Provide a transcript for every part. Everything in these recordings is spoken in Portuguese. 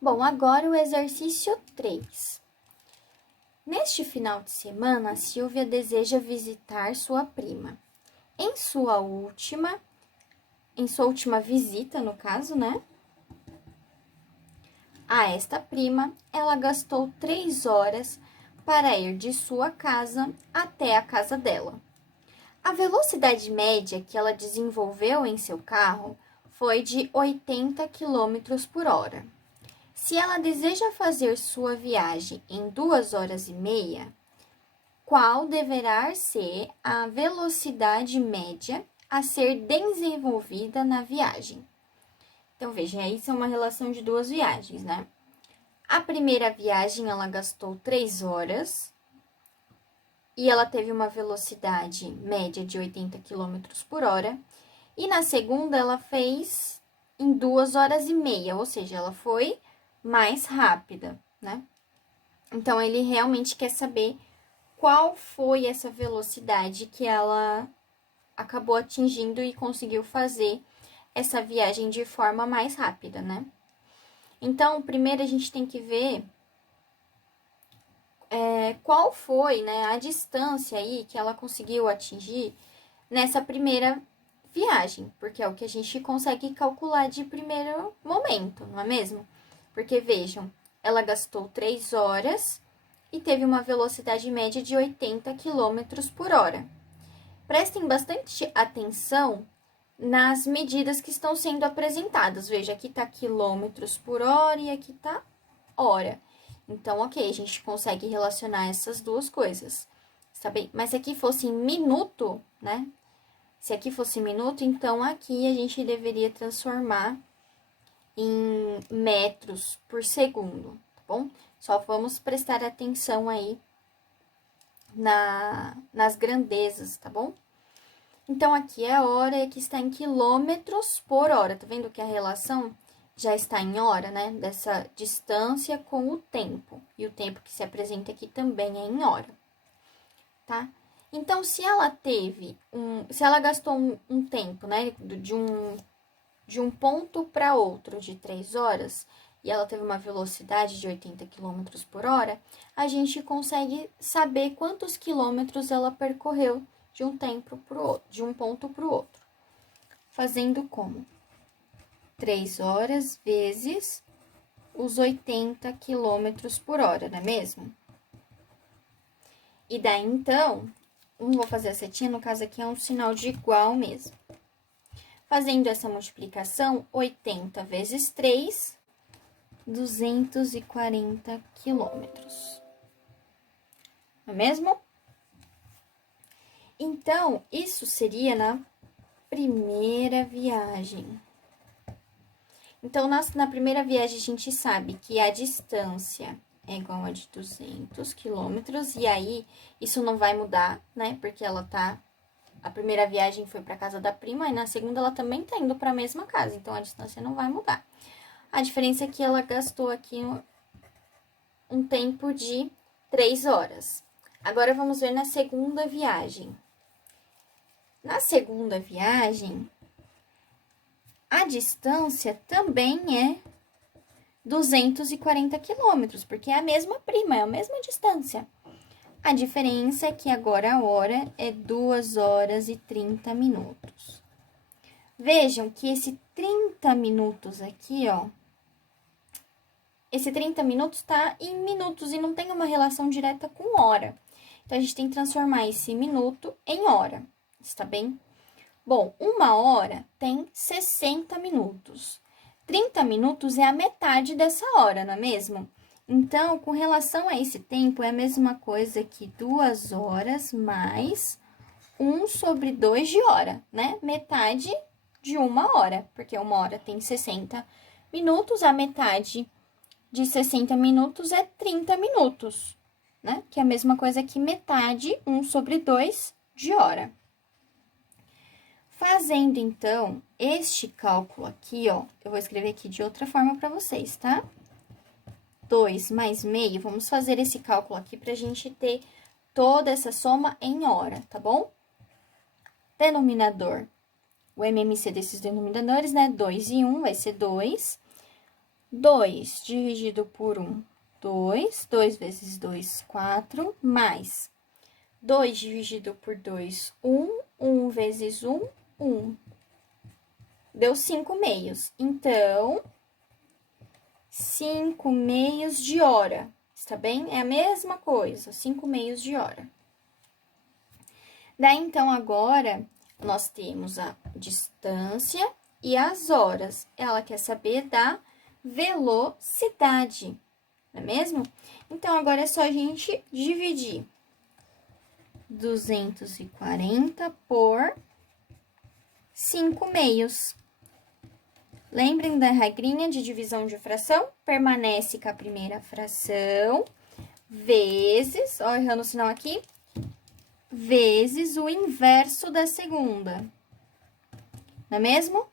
Bom, agora o exercício 3. Neste final de semana, a Silvia deseja visitar sua prima. Em sua última visita, no caso, né? A esta prima, ela gastou 3 horas para ir de sua casa até a casa dela. A velocidade média que ela desenvolveu em seu carro foi de 80 km por hora. Se ela deseja fazer sua viagem em 2 horas e meia, qual deverá ser a velocidade média a ser desenvolvida na viagem? Então, vejam, aí são uma relação de duas viagens, né? A primeira viagem, ela gastou 3 horas e ela teve uma velocidade média de 80 km por hora. E na segunda, ela fez em 2 horas e meia, ou seja, ela foi mais rápida, né? Então, ele realmente quer saber qual foi essa velocidade que ela acabou atingindo e conseguiu fazer essa viagem de forma mais rápida, né? Então, primeiro a gente tem que ver qual foi, né, a distância aí que ela conseguiu atingir nessa primeira viagem, porque é o que a gente consegue calcular de primeiro momento, não é mesmo? Porque vejam, ela gastou 3 horas e teve uma velocidade média de 80 km por hora. Prestem bastante atenção nas medidas que estão sendo apresentadas. Veja, aqui está quilômetros por hora e aqui está hora. Então, ok, a gente consegue relacionar essas duas coisas, tá bem? Mas se aqui fosse em minuto, né? Se aqui fosse minuto, então aqui a gente deveria transformar em metros por segundo, tá bom? Só vamos prestar atenção aí nas grandezas, tá bom? Então, aqui é hora e aqui está em quilômetros por hora. Tá vendo que a relação já está em hora, né? Dessa distância com o tempo. E o tempo que se apresenta aqui também é em hora, tá? Então, se ela gastou um tempo, né? De um ponto para outro de 3 horas, e ela teve uma velocidade de 80 km por hora, a gente consegue saber quantos quilômetros ela percorreu de um tempo para o outro, de um ponto para o outro. Fazendo como? 3 horas vezes os 80 km por hora, não é mesmo? E daí, então, não vou fazer a setinha, no caso aqui é um sinal de igual mesmo. Fazendo essa multiplicação, 80 vezes 3, 240 quilômetros. Não é mesmo? Então, isso seria na primeira viagem. Então, na primeira viagem, a gente sabe que a distância é igual a de 200 quilômetros. E aí, isso não vai mudar, né? Porque a primeira viagem foi para casa da prima e na segunda ela também tá indo para a mesma casa. Então, a distância não vai mudar. A diferença é que ela gastou aqui um tempo de 3 horas. Agora, vamos ver na segunda viagem. Na segunda viagem, a distância também é 240 quilômetros, porque é a mesma prima, é a mesma distância. A diferença é que agora a hora é 2 horas e 30 minutos. Vejam que esse 30 minutos aqui, ó, esse 30 minutos tá em minutos e não tem uma relação direta com hora. Então, a gente tem que transformar esse minuto em hora, está bem? Bom, 1 hora tem 60 minutos. 30 minutos é a metade dessa hora, não é mesmo? Então, com relação a esse tempo, é a mesma coisa que 2 horas mais 1 sobre 2 de hora, né? Metade de 1 hora, porque 1 hora tem 60 minutos, a metade de 60 minutos é 30 minutos, né? Que é a mesma coisa que metade 1 sobre 2 de hora. Fazendo, então, este cálculo aqui, ó, eu vou escrever aqui de outra forma para vocês, tá? 2 mais meio, vamos fazer esse cálculo aqui pra gente ter toda essa soma em hora, tá bom? Denominador, o MMC desses denominadores, né? 2 e 1 vai ser 2. 2 dividido por 1, 2. 2 vezes 2, 4. Mais 2 dividido por 2, 1. 1 vezes 1, 1. Deu 5 meios. Então, 5 meios de hora. Está bem? É a mesma coisa, 5 meios de hora. Daí, então, agora, nós temos a distância e as horas. Ela quer saber da velocidade, não é mesmo? Então, agora é só a gente dividir 240 por 5 meios. Lembrem da regrinha de divisão de fração? Permanece com a primeira fração, vezes, ó, errando o sinal aqui, vezes o inverso da segunda. Não é mesmo?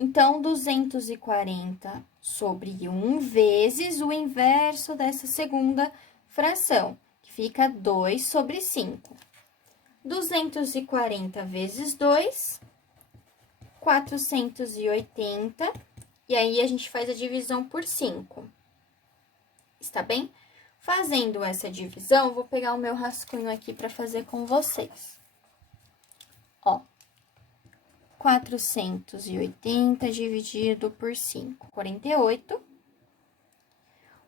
Então, 240 sobre 1 vezes o inverso dessa segunda fração, que fica 2 sobre 5. 240 vezes 2, 480, e aí a gente faz a divisão por 5. Está bem? Fazendo essa divisão, vou pegar o meu rascunho aqui para fazer com vocês. Ó, 480 dividido por 5, 48. O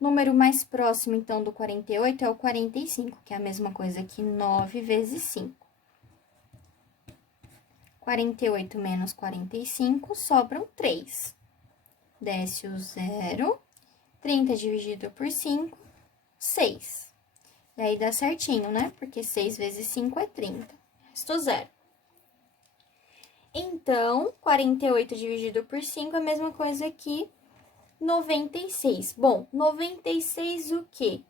número mais próximo, então, do 48 é o 45, que é a mesma coisa que 9 vezes 5. 48 menos 45, sobram 3. Desce o 0. 30 dividido por 5, 6. E aí, dá certinho, né? Porque 6 vezes 5 é 30. Restou 0. Então, 48 dividido por 5 é a mesma coisa que 96. Bom, 96 o quê?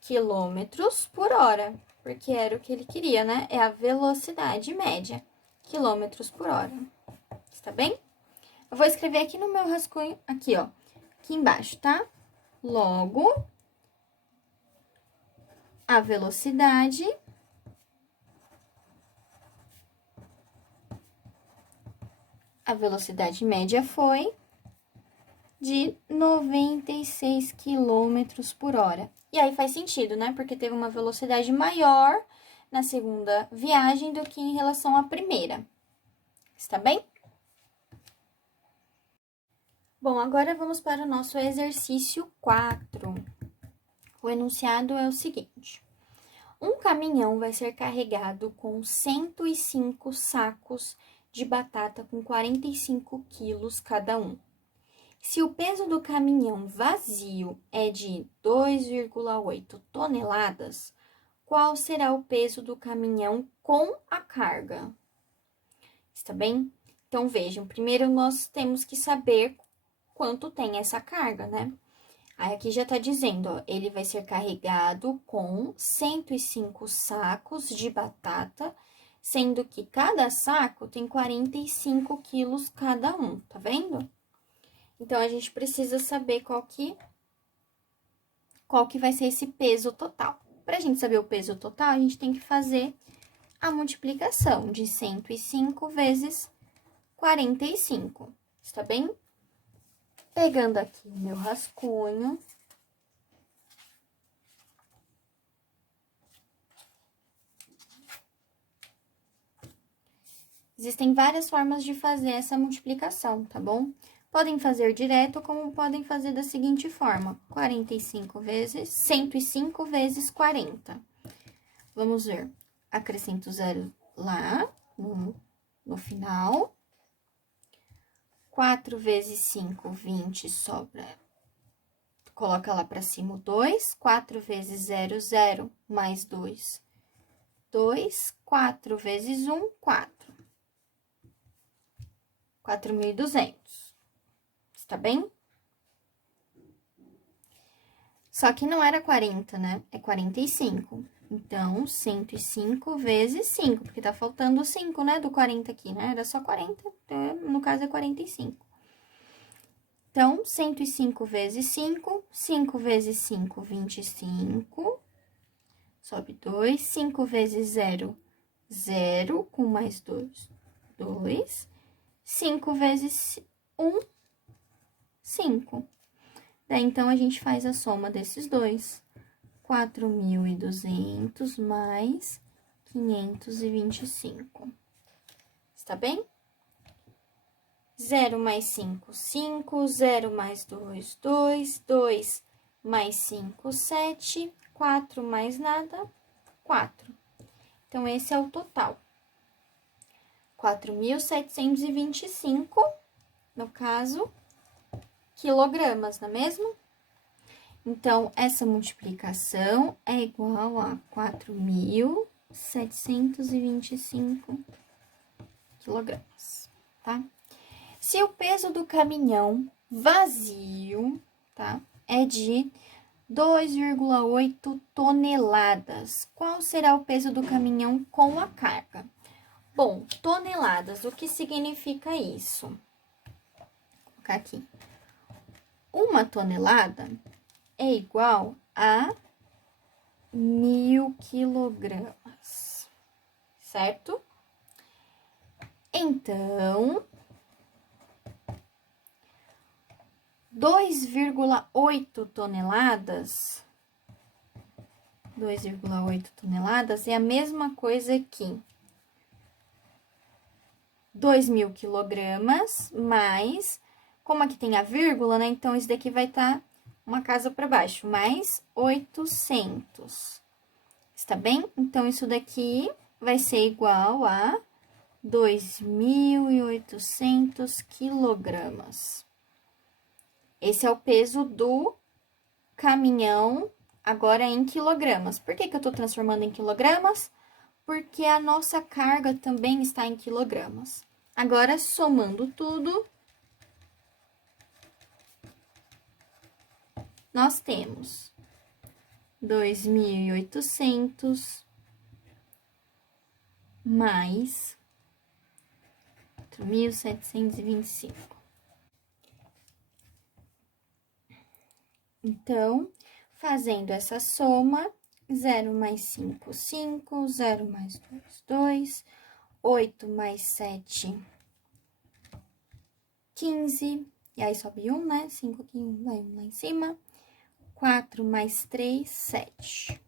Quilômetros por hora. Porque era o que ele queria, né? É a velocidade média. Quilômetros por hora. Está bem? Eu vou escrever aqui no meu rascunho, aqui, ó. Aqui embaixo, tá? Logo, a velocidade média foi de 96 quilômetros por hora. E aí faz sentido, né? Porque teve uma velocidade maior na segunda viagem do que em relação à primeira. Está bem? Bom, agora vamos para o nosso exercício 4. O enunciado é o seguinte: um caminhão vai ser carregado com 105 sacos de batata com 45 quilos cada um. Se o peso do caminhão vazio é de 2,8 toneladas, qual será o peso do caminhão com a carga? Está bem? Então, vejam, primeiro nós temos que saber quanto tem essa carga, né? Aí, aqui já tá dizendo, ó, ele vai ser carregado com 105 sacos de batata, sendo que cada saco tem 45 quilos cada um, tá vendo? Então, a gente precisa saber qual que vai ser esse peso total. Pra gente saber o peso total, a gente tem que fazer a multiplicação de 105 vezes 45, está bem? Pegando aqui o meu rascunho. Existem várias formas de fazer essa multiplicação, tá bom? Podem fazer direto, como podem fazer da seguinte forma: 105 vezes 40. Vamos ver. Acrescento zero lá no final. 4 vezes 5, 20, sobra. Coloca lá para cima o 2. 4 vezes 0, 0, mais 2, 2. 4 vezes 1, 4. 4.200. Está bem? Só que não era 40, né? É 45. Então, 105 vezes 5, porque tá faltando 5, né? Do 40 aqui, né? Era só 40, então, no caso é 45. Então, 105 vezes 5, 5 vezes 5, 25. Sobe 2, 5 vezes 0, 0, com mais 2, 2. 5 vezes 1, 5. Daí, então, a gente faz a soma desses dois. 4.200 mais 525. Está bem? 0 mais 5, 5. 0 mais 2, 2. 2 mais 5, 7. 4 mais nada, 4. Então, esse é o total. 4.725, no caso, quilogramas, não é mesmo? Então, essa multiplicação é igual a 4.725 quilogramas, tá? Se o peso do caminhão vazio, tá, é de 2,8 toneladas, qual será o peso do caminhão com a carga? Bom, toneladas, o que significa isso? Vou colocar aqui. Uma tonelada é igual a 1.000 quilogramas, certo? Então, 2,8 toneladas, 2,8 toneladas é a mesma coisa que 2.000 quilogramas, mais, como aqui tem a vírgula, né? Então, isso daqui vai estar uma casa para baixo, mais 800. Está bem? Então, isso daqui vai ser igual a 2.800 quilogramas. Esse é o peso do caminhão, agora em quilogramas. Por que que eu tô transformando em quilogramas? Porque a nossa carga também está em quilogramas. Agora, somando tudo, nós temos 2.800 mais 4.725. Então, fazendo essa soma, 0 mais 5, 5, 0 mais 2, 2, 8 mais 7, 15, e aí sobe 1, né? 5 aqui, 1 vai 1 lá em cima. 4 mais 3, 7.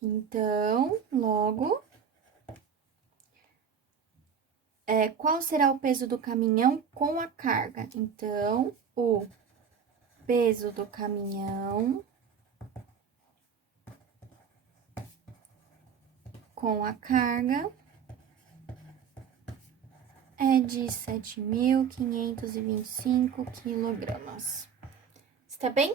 Então, logo, qual será o peso do caminhão com a carga? Então, o peso do caminhão com a carga é de 7.525 quilogramas. Está bem?